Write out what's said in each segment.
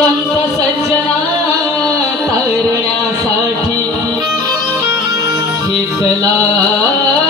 संत सज्जना तरण्यासाठी घेतला.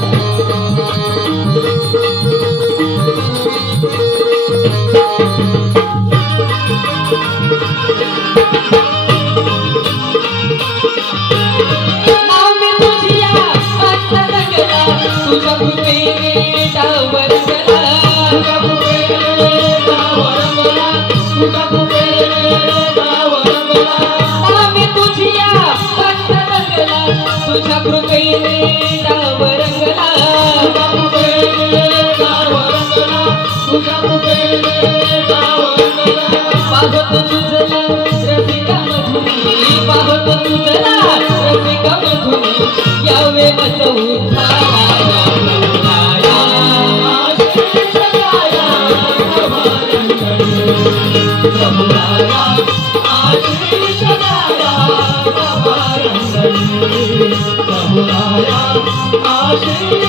आशे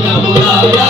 प्रभुराया